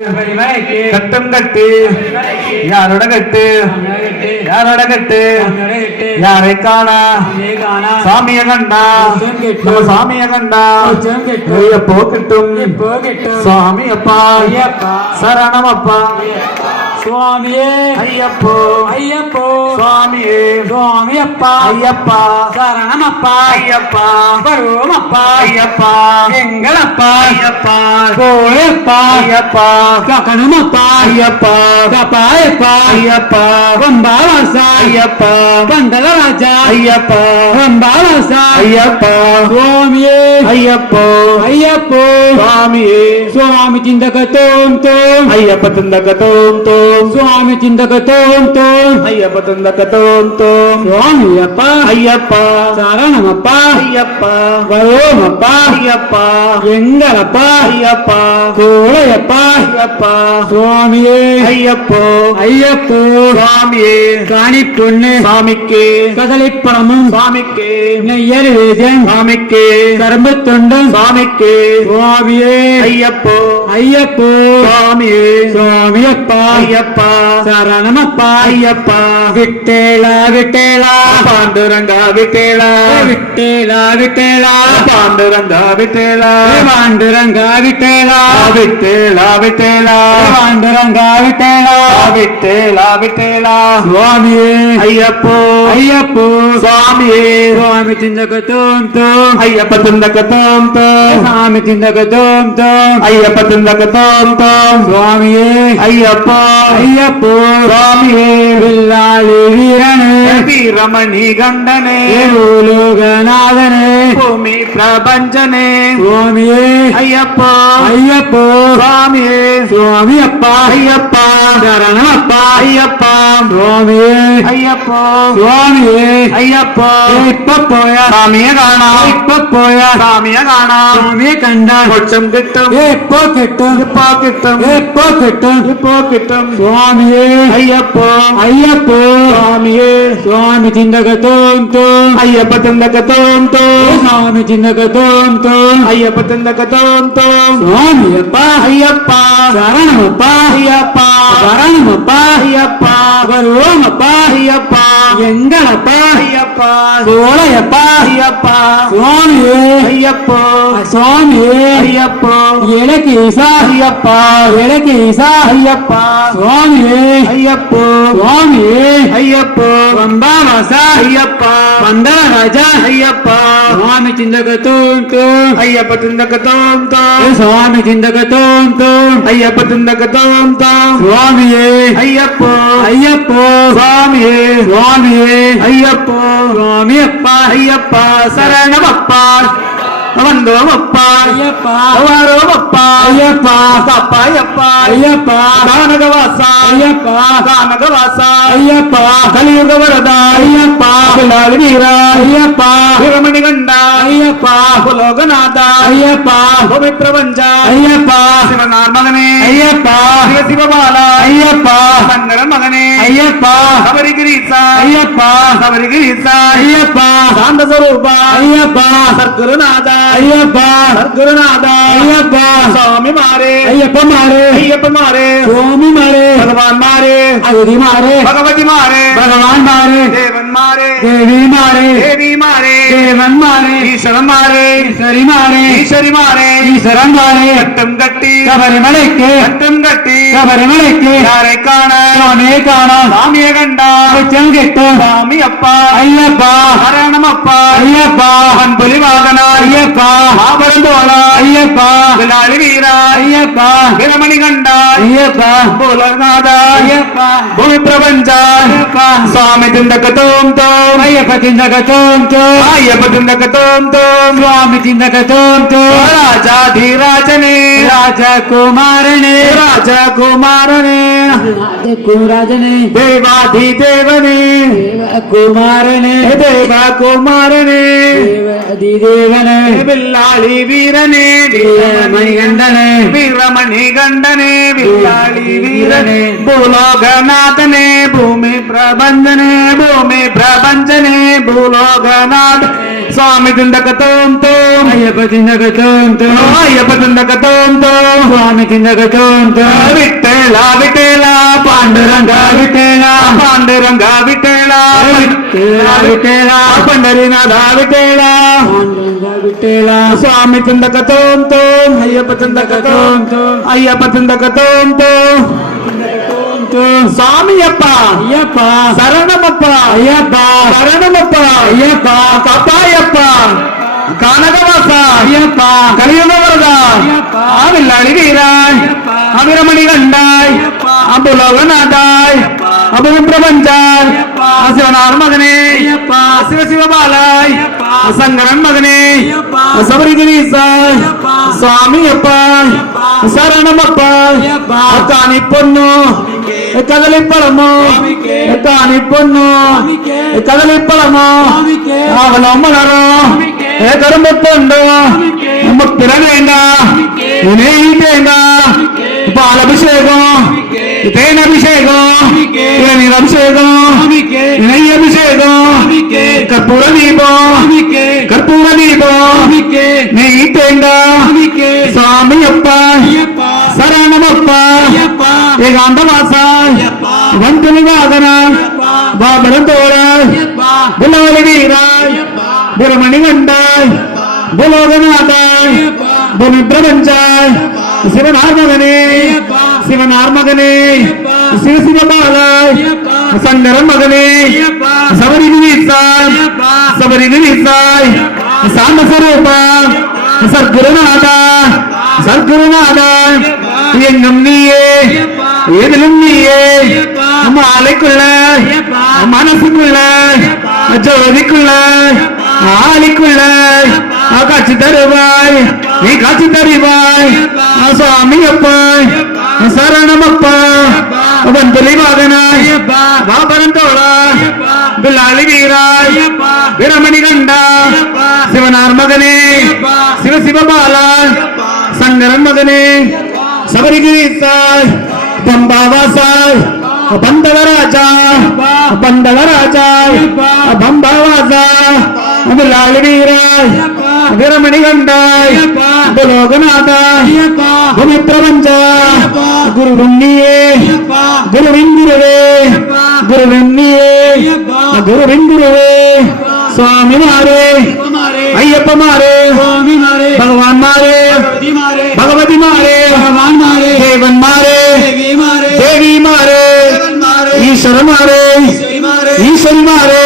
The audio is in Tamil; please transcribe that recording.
கட்டம் கட்டு யாரோட கட்டு யாரோட கட்டு யாரை காணா சாமிய கண்டா சாமிய கண்டா எப்போ கிட்டும் சுவாமி அப்பா சரணம் அப்பா சுவாமியே ஐயப்போ ஐயப்போ சுவாமியே சுவாமி அப்பா ஐயப்பா சரணம் அப்பா ஐயப்பா வரும் அப்பா ஐயப்பா எங்கள் அப்பா ஐயப்பா கோயப்பா ஐயப்பா கக்கணும் அப்பா ஐயப்பா கப்பாயப்பா ஐயப்பா வம்பாவாசா ஐயப்பா வந்தல ராஜா ஐயப்பா வம்பாவாசா ஐயப்பா சுவாமியே ஐயப்போ ஐயப்போ சுவாமியே சுவாமி சிந்தக தோம் தோம் ஐயப்ப சிந்தக தோம் தோம் சுவாமி சிந்தக தோம் தோம் ஐயப்ப சிந்தக தோம் தோம் சுவாமி அப்பா ஐயப்பா சரணம் அப்பா ஐயப்பா வரோம் அப்பா ஐயப்பா எங்கள் அப்பா ஐயப்பா கோளையப்பா ஐயப்பா சுவாமியே ஐயப்போ ஐயப்போ சுவாமியே காணி பொண்ணு சாமிக்கு கதலி பழமும் சாமிக்கு நெய்யல் வேதன் சாமிக்கு கரும்பு தொண்டம் சாமிக்கு சுவாமியே ஐயப்போ ஐயப்போ சுவாமியே சுவாமி அப்பா ஐயப்பா சரணமப்பா ஐயப்பா விட்டேலா விட்டேலா பாண்டுரங்கா விட்டேலா விட்டேலா விட்டேலா பாண்டுரங்கா விட்டேலா பாண்டுரங்கா விட்டேலா விட்டேலா விட்டேலா பாண்டுரங்கா விட்டேலா விட்டேலா விட்டேலா சுவாமியே ஐயப்போ ஐயப்போ சுவாமியே சுவாமி சிந்தக தோம் தோம் ஐயப்ப சிந்தக தோம் தோம் சுவாமி சிந்தக தோம் தோம் ஐயப்ப சிந்தக தோம் தோம் சுவாமியே ஐயப்போ ஐயப்போ சுவாமியே வில்லாளி வீரனே வீரமணி கண்டனே லோகநாதனே பூமி பிரபஞ்சனே சுவாமியே ஐயப்போ ஐயப்போ சுவாமியே சுவாமி அப்பா ஐயப்பா சரணம் அப்பா ஐயப்பா சுவாமியே ஐயப்போ சுவாமியே ஐயப்போ இப்ப போயா சாமிய காணா இப்ப போயா சாமிய காணா சாமிய கண்டா கொச்சம் கிட்டும் இப்போ கிட்டும் இப்போ கிட்டும் இப்போ கிட்டும் இப்போ கிட்டும் சுவாமியே ஐயப்போ ஐயப்போ சுவாமியே சுவாமி சிந்தக தோம் தோம் ஐயப்ப சிந்தக தோம் தோம் சுவாமி சிந்தக தோம் தோம் ஐயப்ப சிந்தக தோம் தோம் சுவாமி அப்பா ஐயப்பா சரணமப்பா ஐயப்பா சரணமப்பா ஐயப்பா வரோம் அப்பா ஐயப்பா எங்கள் அப்பா ஐயப்பா கோளையப்பா ஐயப்பா சுவாமியே ஐயப்போ சுவாமியே ஐயப்போ எனக்கு ஈசா ஐயப்பா எனக்கு ஈசா ஐயப்பா சுவாமியே ஐயப்போ சுவாமியே ஐயப்போ வம்பாவாசா ஐயப்பா வந்தன ராஜா ஐயப்பா சுவாமி சிந்தக தோம் தோம் ஐயப்ப சிந்தக தோம் தோம் சுவாமி சிந்தக தோம் தோம் ஐயப்ப சிந்தக தோம் தோம் சுவாமியே ஐயப்போ ஐயப்போ சுவாமியே சுவாமியே ஐயப்போ சுவாமி அப்பா ஐயப்பா சரணமப்பா வந்தோமப்பா ஐயப்பா வரோமப்பா ஐயப்பா கப்பாயப்பா ஐயப்பா கானகவாசா ஐயப்பா கானகவாசா ஐயப்பா கலியுக வரதா ஐயப்பா வில்லாளி வீரா ஐயப்பா வீரமணி கண்டா ஐயப்பா புலோகநாதா ஐயப்பா பூமி பிரபஞ்ச ஐயப்பா சிவனார் மகனே ஐயப்பா சிவபாலா ஐயப்பா சங்கர மகனே ஐயப்பா சபரிகிரீசா ஐயப்பா சபரிகிரீசா ஐயப்பா சாந்த ஸ்வரூபா ஐயப்பா சத்குருநாதா ஐயப்பா சத்குருநாதா ஐயப்பா சுவாமி மாரே ஐயப்ப மாரே ஐயப்ப மாரே சுவாமி மாரே பகவான் மாரே அயோத்தி மாரே பகவதி மாரே பகவான் மாரே தேவன் மாரே தேவி மாரே தேவி மாரே தேவன் மாரே ஈஸ்வரன் மாரே ஈஸ்வரி மாரே ஈஸ்வரி மாரே ஈஸ்வரன் மாரே கட்டம் கட்டி சபரிமலைக்கு கட்டம் கட்டி சபரிமலைக்கு யாரை காண சுவாமியை காண சாமியை கண்டா கொச்சம் கெட்டு சாமி அப்பா ஐயப்பா சரணம் அப்பா ஐயப்பா அன்புலி வாகனா ஐயப்பா ஆபரந்தோளா ஐயப்பா வில்லாளி வீரா ஐயப்பா வீரமணி கண்டா ஐயப்பா புலநாதா ஐயப்பா பூமி பிரபஞ்சா ஐயப்பா சுவாமி சிந்தக தோம் தோம் ஐயப்ப சிந்தக தோம் தோம் ஐயப்ப சிந்தக தோம் தோம் சுவாமி சிந்தக தோம் தோம் ராஜாதிராஜனே ராஜகுமாரனே ராஜகுமாரனே ராஜகுமாரனே தேவாதி தேவனே தேவகுமாரனே தேவகுமாரனே தேவாதி தேவனே வில்லாளி வீரனே வீரமணி கண்டனே வீரமணி கண்டனே வில்லாளி வீரனே பூலோகநாதனே பூமி பிரபஞ்சனே பூமி பிரபஞ்சனே பூலோகநாத സ്വാമി തിണ്ടകത്തോം തോം അയ്യപ്പ തിണ്ടകത്തോം തോം അയ്യപ്പ തിണ്ടകത്തോം തോം സ്വാമി തിണ്ടകത്തോം തോം വിട്ടേള വിട്ടേള പാണ്ഡുരംഗ വിട്ടേള പാണ്ഡുരംഗ വിട്ടേള വിട്ടേള പണ്ഡരിനാഥ വിട്ടേള പാണ്ഡുരംഗ വിട്ടേള സ്വാമി തിണ്ടകത്തോം തോം അയ്യപ്പ തിണ്ടകത്തോം തോം അയ്യപ്പ തിണ്ടകത്തോം തോം സ്വാമിയപ്പ അയ്യപ്പ ശരണമപ്പ അയ്യപ്പ ശരണമപ്പ അയ്യപ്പ കപ്പായപ്പ കനകവാസ അയ്യപ്പ കലിയുഗവരദ ആവില്ലാളി വീരായ് അവിരമണി കണ്ടായ് അബുലോകനാഥായ് അബുപ്രപഞ്ചായ് ശിവനാർ മകനെ ശിവ ശിവബാലായ് ശങ്കരൻ മകനെ ശബരിഗിരീസായ് സ്വാമിയപ്പ ശരണമപ്പ കാണിപ്പൊന്നു കദളിപ്പളമോ കാണിപ്പൊന്നു കദളിപ്പളമോ അവലംബനറോ കറുമ്പത്തുണ്ടോ മുത്തിര വേണ്ട നെയ് വേണ്ട പാലഭിഷേകം തേനഭിഷേകം ഇളനീരഭിഷേകം നെയ്യഭിഷേകം കർപ്പൂര ദീപം കർപ്പൂര ദീപം നെയ് തേണ്ട സ്വാമിയപ്പ ശരണമപ്പ ഏകാന്തവാസ വന്തുലി വാദന ബാബരം തോരായ് ബുലവലി വീരായ് ബുരമണി കണ്ടായ് ബുലോകനാഥായ് ഭൂമിപ്രപഞ്ചായ് ശിവനാർ മകനെ ശിവനാർ മകനെ ശിവ ശിവബാലായ് ശങ്കരൻ മകനെ ശബരിഗിരീസായ് ശബരിഗിരീസായ് സാമസ്വരൂപ സദ്ഗുരുനാഥ സദ്ഗുരുനാഥ എങ്ങും നീയേ ഏതിലും നീയേ மாலைக்குள்ள மனசுக்குள்ள ஜோதிக்குள்ள ஆளிக்குள்ள காட்சி தருவாய் நீ காட்சி தருவாய் சுவாமியப்பா சரணமப்பா வந்தலி வாதனாய் வாபரந்தோளா பில்லாளி வீராய் வீரமணி கண்டா சிவனார் மகனே சிவ சிவபாலா சங்கரன் மகனே சபரிகிரீசாய் பம்பாவாசாய் பந்தவராஜா பந்தவராஜாய் பம்பாவாசா பில்லாளி வீராய் வீரமணி கண்டாய் லோகநாதாய் ഭൂമിപ്രപഞ്ച ഗുരുവിന്നിയേ ഗുരുവിന്ദിരവേ ഗുരുവിന്നിയേ ഗുരുവിന്ദിരവേ സ്വാമിമാരെ അയ്യപ്പമാരെ ഭഗവാൻമാരെ ഭഗവതിമാരെ ദേവന്മാരെ ദേവിമാരെ ഈശ്വരന്മാരെ ഈശ്വരിമാരെ